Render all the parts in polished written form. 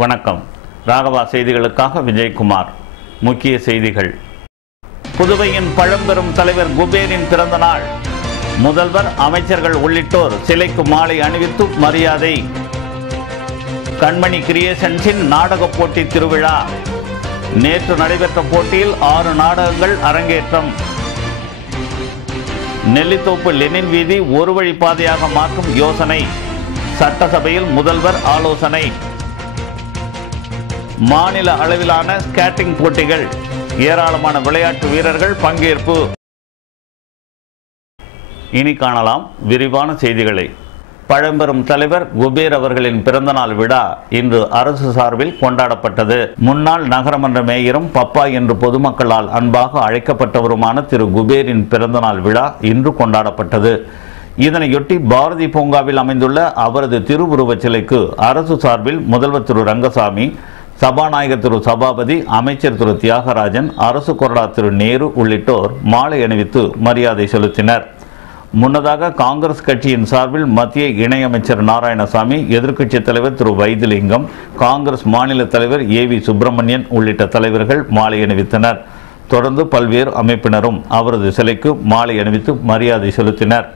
வணக்கம். ராகவா செய்திகளுக்காக விஜயகுமார். முக்கிய செய்திகள். புதுவையின் பழம்பெரும் தலைவர் குபேரின் பிறந்த நாள். முதல்வர், அமைச்சர்கள் உள்ளிட்டோர் சிலைக்கு மாலை அணிவித்து மரியாதை. கண்மணி கிரியேஷன்ஸின் நாடக போட்டி திருவிழா. நேற்று நடைபெற்ற போட்டியில் 6 நாடகங்கள் அரங்கேற்றம். நெல்லித்தோப்பு லெனின் வீதி ஒரு வழி பாதையாக மாற்றும் யோசனை. சட்டசபையில் முதல்வர் ஆலோசனை. மாநில அளவிலான ஸ்கேட்டிங் போட்டிகள். ஏராளமான விளையாட்டு வீரர்கள் பங்கேற்பு. இனி காணலாம் விரிவான செய்திகளை. பழம்பெரும் தலைவர் குபேர் அவர்களின் பிறந்தநாள் விழா இன்று அரசு சார்பில் கொண்டாடப்பட்டது. முன்னாள் நகரமன்ற மேயரும் பப்பா என்று பொதுமக்களால் அன்பாக அழைக்கப்பட்டவருமான திரு குபேரின் பிறந்தநாள் விழா இன்று கொண்டாடப்பட்டது. இதனையொட்டி பாரதி பூங்காவில் அமைந்துள்ள அவரது திருவுருவச் சிலைக்கு அரசு சார்பில் முதல்வர் திரு ரங்கசாமி, சபாநாயகர் திரு சபாபதி, அமைச்சர் திரு தியாகராஜன், அரசு கொறடா திரு நேரு உள்ளிட்டோர் மாலை அணிவித்து மரியாதை செலுத்தினர். முன்னதாக காங்கிரஸ் கட்சியின் சார்பில் மத்திய இணையமைச்சர் நாராயணசாமி, எதிர்க்கட்சித் தலைவர் திரு வைத்திலிங்கம், காங்கிரஸ் மாநில தலைவர் ஏவி சுப்பிரமணியன் உள்ளிட்ட தலைவர்கள் மாலை அணிவித்தனர். தொடர்ந்து பல்வேறு அமைப்பினரும் அவரது சிலைக்கு மாலை அணிவித்து மரியாதை செலுத்தினர்.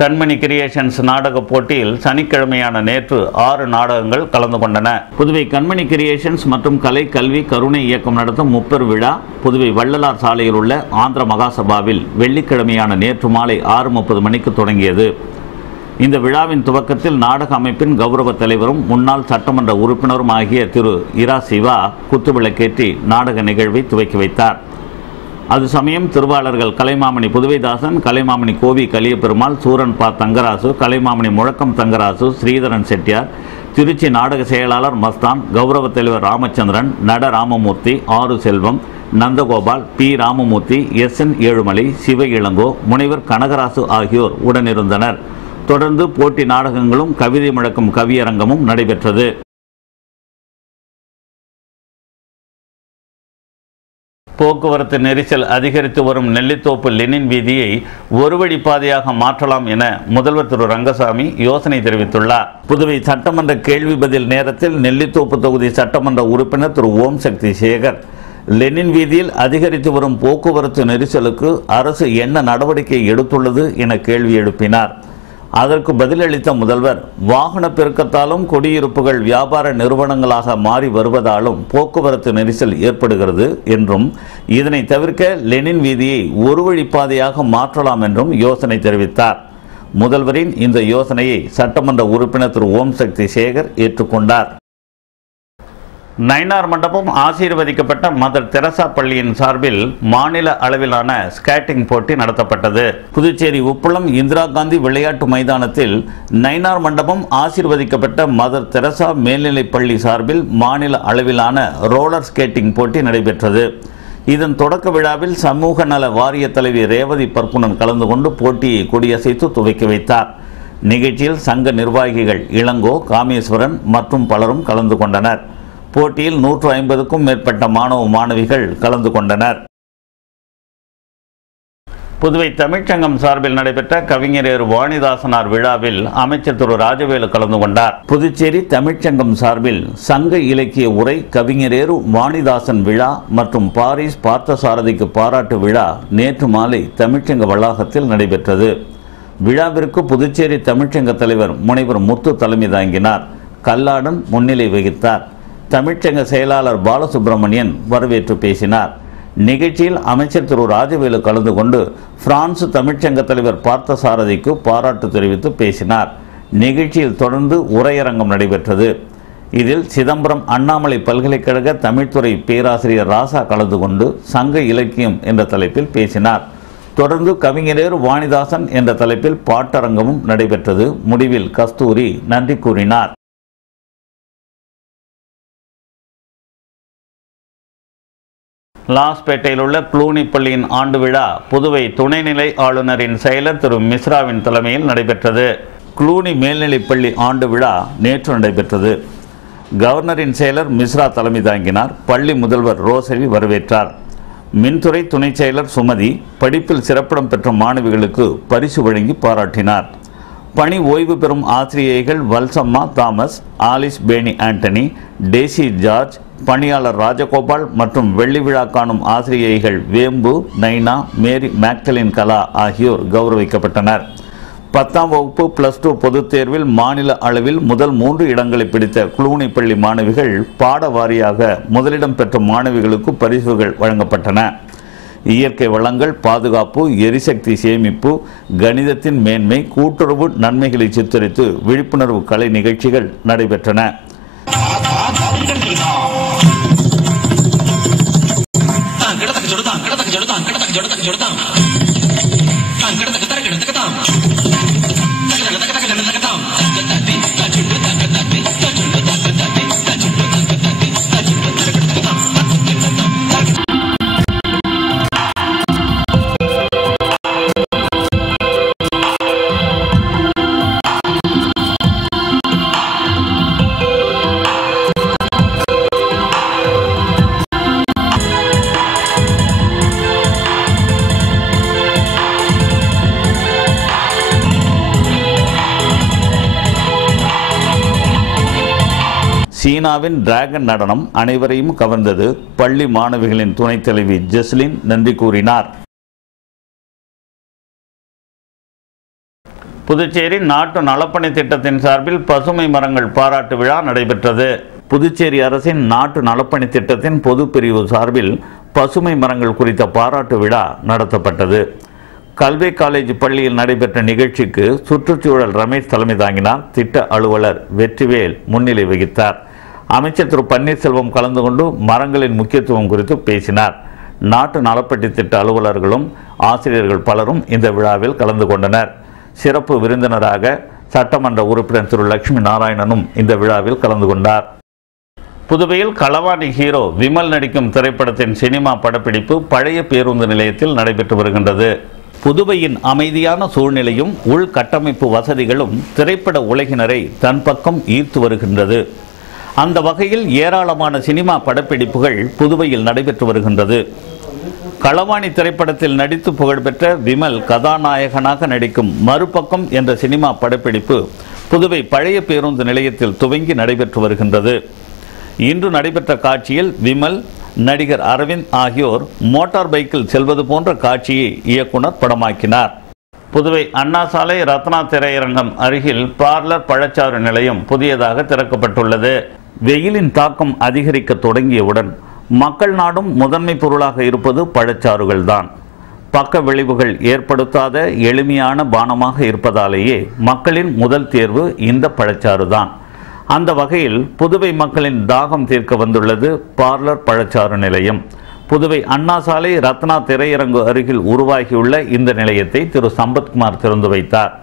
கண்மணி கிரியேஷன்ஸ் நாடக போட்டியில் சனிக்கிழமையான நேற்று 6 நாடகங்கள் கலந்து கொண்டன. புதுவை கண்மணி கிரியேஷன்ஸ் மற்றும் கலை கல்வி கருணை இயக்கம் நடத்தும் முப்பெரு விழா புதுவை வள்ளலார் சாலையில் உள்ள ஆந்திர மகாசபாவில் வெள்ளிக்கிழமையான நேற்று மாலை 6:30 மணிக்கு தொடங்கியது. இந்த விழாவின் துவக்கத்தில் நாடக அமைப்பின் கௌரவ தலைவரும் முன்னாள் சட்டமன்ற உறுப்பினரும் ஆகிய திரு இரா சிவா குத்துவிளக்கேற்றி நாடக நிகழ்வை துவக்கி வைத்தார். அது சமயம் திருவாளர்கள் கலைமாமணி புதுவைதாசன், கலைமாமணி கோவி கலியபெருமாள், சூரன் பா தங்கராசு, கலைமாமணி முழக்கம் தங்கராசு, ஸ்ரீதரன் செட்டியார், திருச்சி நாடக செயலாளர் மஸ்தான், கௌரவ தலைவர் ராமச்சந்திரன், நட ராமமூர்த்தி, ஆறு செல்வம், நந்தகோபால், பி ராமமூர்த்தி, எஸ்என் ஏழுமலை, சிவ இளங்கோ, முனைவர் கனகராசு ஆகியோர் உடனிருந்தனர். தொடர்ந்து போட்டி நாடகங்களும் கவிதை முழக்கும் கவியரங்கமும் நடைபெற்றது. போக்குவரத்து நெரிசல் அதிகரித்து வரும் நெல்லித்தோப்பு லெனின் வீதியை ஒரு வழி பாதையாக மாற்றலாம் என முதல்வர் திரு ரங்கசாமி யோசனை தெரிவித்துள்ளார். புதுவை சட்டமன்ற கேள்வி பதில் நேரத்தில் நெல்லித்தோப்பு தொகுதி சட்டமன்ற உறுப்பினர் திரு ஓம் சக்தி சேகர், லெனின் வீதியில் அதிகரித்து வரும் போக்குவரத்து நெரிசலுக்கு அரசு என்ன நடவடிக்கை எடுத்துள்ளது என கேள்வி எழுப்பினார். அதற்கு பதிலளித்த முதல்வர், வாகன பெருக்கத்தாலும் குடியிருப்புகள் வியாபார நிறுவனங்களாக மாறி வருவதாலும் போக்குவரத்து நெரிசல் ஏற்படுகிறது என்றும், இதனை தவிர்க்க லெனின் வீதியை ஒரு வழிப்பாதையாக மாற்றலாம் என்றும் யோசனை தெரிவித்தார். முதல்வரின் இந்த யோசனையை சட்டமன்ற உறுப்பினர் திரு ஓம் சக்தி சேகர் ஏற்றுக்கொண்டார். நயினார் மண்டபம் ஆசீர்வதிக்கப்பட்ட மதர் தெரசா பள்ளியின் சார்பில் மாநில அளவிலான ஸ்கேட்டிங் போட்டி நடத்தப்பட்டது. புதுச்சேரி உப்புளம் இந்திரா காந்தி விளையாட்டு மைதானத்தில் நயினார் மண்டபம் ஆசீர்வதிக்கப்பட்ட மதர் தெரசா மேல்நிலைப் பள்ளி சார்பில் மாநில அளவிலான ரோலர் ஸ்கேட்டிங் போட்டி நடைபெற்றது. இதன் தொடக்க விழாவில் சமூக நல வாரிய தலைவி ரேவதி பர்க்குணன் கலந்து கொண்டு போட்டியை கொடியசைத்து துவக்கி வைத்தார். நிகழ்ச்சியில் சங்க நிர்வாகிகள் இளங்கோ, காமேஸ்வரன் மற்றும் பலரும் கலந்து கொண்டனர். போட்டியில் 150க்கும் மேற்பட்ட மாணவ மாணவிகள் கலந்து கொண்டனர். புதுவை தமிழ்ச்சங்கம் சார்பில் நடைபெற்ற கவிஞர் வாணிதாசனார் விழாவில் அமைச்சர் திரு ராஜவேலு கலந்து கொண்டார். புதுச்சேரி தமிழ்ச்சங்கம் சார்பில் சங்க இலக்கிய உரை, கவிஞர் வாணிதாசன் விழா மற்றும் பாரிஸ் பார்த்தசாரதிக்கு பாராட்டு விழா நேற்று மாலை தமிழ்ச்சங்க வளாகத்தில் நடைபெற்றது. விழாவிற்கு புதுச்சேரி தமிழ்ச்சங்க தலைவர் முனைவர் முத்து தலைமை தாங்கினார். கல்லாடன் முன்னிலை வகித்தார். தமிழ்ச்சங்க செயலாளர் பாலசுப்ரமணியன் வரவேற்று பேசினார். நிகழ்ச்சியில் அமைச்சர் திரு ராஜவேலு கலந்து கொண்டு பிரான்ஸ் தமிழ்ச்சங்க தலைவர் பார்த்தசாரதிக்கு பாராட்டு தெரிவித்து பேசினார். நிகழ்ச்சியில் தொடர்ந்து உரையரங்கம் நடைபெற்றது. இதில் சிதம்பரம் அண்ணாமலை பல்கலைக்கழக தமிழ்துறை பேராசிரியர் ராசா கலந்து கொண்டு சங்க இலக்கியம் என்ற தலைப்பில் பேசினார். தொடர்ந்து கவிஞர் வாணிதாசன் என்ற தலைப்பில் பாட்டரங்கமும் நடைபெற்றது. முடிவில் கஸ்தூரி நன்றி கூறினார். லாஸ்பேட்டையில் உள்ள க்ளூனி பள்ளியின் ஆண்டு விழா புதுவை துணைநிலை ஆளுநரின் செயலர் திரு மிஸ்ராவின் தலைமையில் நடைபெற்றது. க்ளூனி மேல்நிலைப்பள்ளி ஆண்டு விழா நேற்று நடைபெற்றது. கவர்னரின் செயலர் மிஸ்ரா தலைமை தாங்கினார். பள்ளி முதல்வர் ரோசவி வரவேற்றார். மின்துறை துணை செயலர் சுமதி படிப்பில் சிறப்பிடம் பெற்ற மாணவிகளுக்கு பரிசு வழங்கி பாராட்டினார். பணி ஓய்வு பெறும் ஆசிரியைகள் வல்சம்மா தாமஸ், ஆலிஸ் பேனி ஆண்டனி, டேசி ஜார்ஜ், பணியாளர் ராஜகோபால் மற்றும் வெள்ளி விழா காணும் ஆசிரியைகள் வேம்பு, நைனா, மேரி மேக்டலின் கலா ஆகியோர் கௌரவிக்கப்பட்டனர். 10ஆம் வகுப்பு +2 பொதுத் தேர்வில் மாநில அளவில் முதல் 3 இடங்களை பிடித்த குளூனி பள்ளி மாணவிகள் பாட வாரியாக முதலிடம் பெற்ற மாணவிகளுக்கு பரிசுகள் வழங்கப்பட்டன. இயற்கை வளங்கள் பாதுகாப்பு, எரிசக்தி சேமிப்பு, கணிதத்தின் மேன்மை, கூட்டுறவு நன்மைகளை சித்தரித்து விழிப்புணர்வு கலை நிகழ்ச்சிகள் நடைபெற்றன. சீனாவின் டிராகன் நடனம் அனைவரையும் கவர்ந்தது. பள்ளி மாணவிகளின் துணைத் தலைவி ஜெஸ்லின் நன்றி கூறினார். புதுச்சேரி நாட்டு நலப்பணி திட்டத்தின் சார்பில் பசுமை மரங்கள் பாராட்டு விழா நடைபெற்றது. புதுச்சேரி அரசின் நாட்டு நலப்பணி திட்டத்தின் பொது பிரிவு சார்பில் பசுமை மரங்கள் குறித்த பாராட்டு விழா நடத்தப்பட்டது. கல்வி காலேஜ் பள்ளியில் நடைபெற்ற நிகழ்ச்சிக்கு சுற்றுச்சூழல் ரமேஷ் தலைமை தாங்கினார். திட்ட அலுவலர் வெற்றிவேல் முன்னிலை வகித்தார். அமைச்சர் திரு பன்னீர்செல்வம் கலந்து கொண்டு மரங்களின் முக்கியத்துவம் குறித்து பேசினார். நாட்டு நலப்பணி திட்ட அலுவலர்களும் ஆசிரியர்கள் பலரும் இந்த விழாவில் கலந்து கொண்டனர். சிறப்பு விருந்தினராக சட்டமன்ற உறுப்பினர் திரு லட்சுமி நாராயணனும் இந்த விழாவில் கலந்து கொண்டார். புதுவையில் களவாணி ஹீரோ விமல் நடிக்கும் திரைப்படத்தின் சினிமா படப்பிடிப்பு பழைய பேருந்து நிலையத்தில் நடைபெற்று வருகின்றது. புதுவையின் அமைதியான சூழ்நிலையும் உள்கட்டமைப்பு வசதிகளும் திரைப்பட உலகினரை தன் பக்கம் ஈர்த்து வருகின்றது. அந்த வகையில் ஏராளமான சினிமா படப்பிடிப்புகள் புதுவையில் நடைபெற்று வருகின்றது. களவாணி திரைப்படத்தில் நடித்து புகழ்பெற்ற விமல் கதாநாயகனாக நடிக்கும் மறுபக்கம் என்ற சினிமா படப்பிடிப்பு புதுவை பழைய பேருந்து நிலையத்தில் துவங்கி நடைபெற்று வருகின்றது. இன்று நடைபெற்ற காட்சியில் விமல், நடிகர் அரவிந்த் ஆகியோர் மோட்டார் பைக்கில் செல்வது போன்ற காட்சியை இயக்குனர் படமாக்கினார். புதுவை அண்ணா சாலை ரத்னா திரையரங்கம் அருகில் பார்லர் பழச்சாறு நிலையம் புதியதாக திறக்கப்பட்டுள்ளது. வெயிலின் தாக்கம் அதிகரிக்க தொடங்கியவுடன் மக்கள் நாடும் முதன்மை பொருளாக இருப்பது பழச்சாறுகள் தான். பக்க விளைவுகள் ஏற்படுத்தாத எளிமையான பானமாக இருப்பதாலேயே மக்களின் முதல் தேர்வு இந்த பழச்சாறு தான். அந்த வகையில் புதுவை மக்களின் தாகம் தீர்க்க வந்துள்ளது பார்லர் பழச்சாறு நிலையம். புதுவை அண்ணா சாலை ரத்னா திரையரங்கு அருகில் உருவாகியுள்ள இந்த நிலையத்தை திரு சம்பத்குமார் திறந்து வைத்தார்.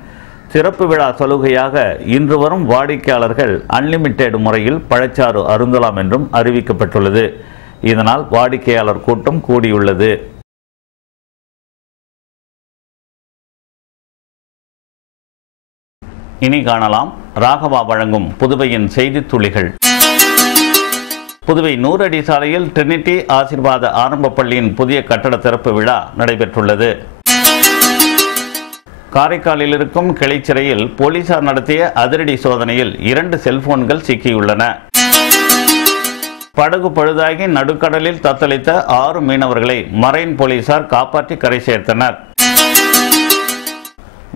சிறப்பு விழா சலுகையாக இன்று வரும் வாடிக்கையாளர்கள் அன்லிமிட்டெட் முறையில் பழச்சாறு அருந்தலாம் என்றும் அறிவிக்கப்பட்டுள்ளது. இதனால் வாடிக்கையாளர் கூட்டம் கூடியுள்ளது. இனி காணலாம் ராகவா வழங்கும் புதுவையின் செய்தி துளிகள். புதுவை 100 அடி சாலையில் ட்ரினிட்டி ஆசீர்வாத ஆரம்ப பள்ளியின் புதிய கட்டட திறப்பு விழா நடைபெற்றுள்ளது. காரைக்காலில் இருக்கும் கிளைச்சிறையில் போலீசார் நடத்திய அதிரடி சோதனையில் 2 செல்போன்கள் சிக்கியுள்ளன. படகு பழுதாகி நடுக்கடலில் தத்தளித்த 6 மீனவர்களை மரைன் போலீசார் காப்பாற்றி கரை சேர்த்தனர்.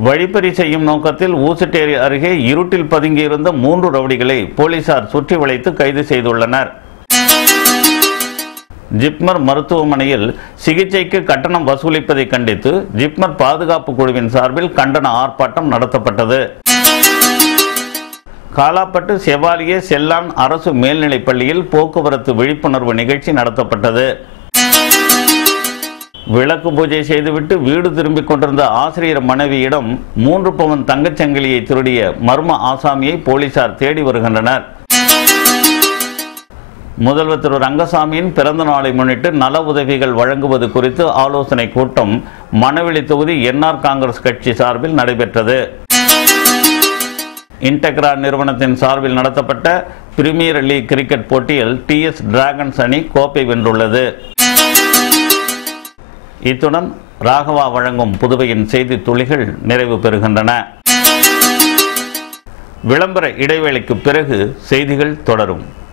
வழிப்பறி செய்யும் நோக்கத்தில் ஊசுட்டேரி அருகே இருட்டில் பதுங்கியிருந்த 3 ரவுடிகளை போலீசார் சுற்றி வளைத்து கைது செய்துள்ளனர். ஜிப்மர் மருத்துவமனையில் சிகிச்சைக்கு கட்டணம் வசூலிப்பதை கண்டித்து ஜிப்மர் பாதுகாப்பு குழுவின் சார்பில் கண்டன ஆர்ப்பாட்டம் நடத்தப்பட்டது. காலாப்பட்டு செவாலியே செல்லான் அரசு மேல்நிலைப் பள்ளியில் போக்குவரத்து விழிப்புணர்வு நிகழ்ச்சி நடத்தப்பட்டது. விளக்கு பூஜை செய்துவிட்டு வீடு திரும்பிக் கொண்டிருந்த ஆசிரியர் மனைவியிடம் 3 பவுன் தங்கச்சங்கிலியை திருடிய மர்ம ஆசாமியை போலீசார் தேடி வருகின்றனர். முதல்வர் திரு ரங்கசாமியின் பிறந்த நாளை முன்னிட்டு நல உதவிகள் வழங்குவது குறித்து ஆலோசனை கூட்டம் மணவெளி தொகுதி என்ஆர் காங்கிரஸ் கட்சி சார்பில் நடைபெற்றது. இன்டெக்ரா நிறுவனத்தின் சார்பில் நடத்தப்பட்ட பிரீமியர் லீக் கிரிக்கெட் போட்டியில் TS டிராகன்ஸ் அணி கோப்பை வென்றுள்ளது. இத்துடன் ராகவா வழங்கும் புதுவையின் செய்தி துளிகள் நிறைவு பெறுகின்றன. விளம்பர இடைவேளைக்கு பிறகு செய்திகள் தொடரும்.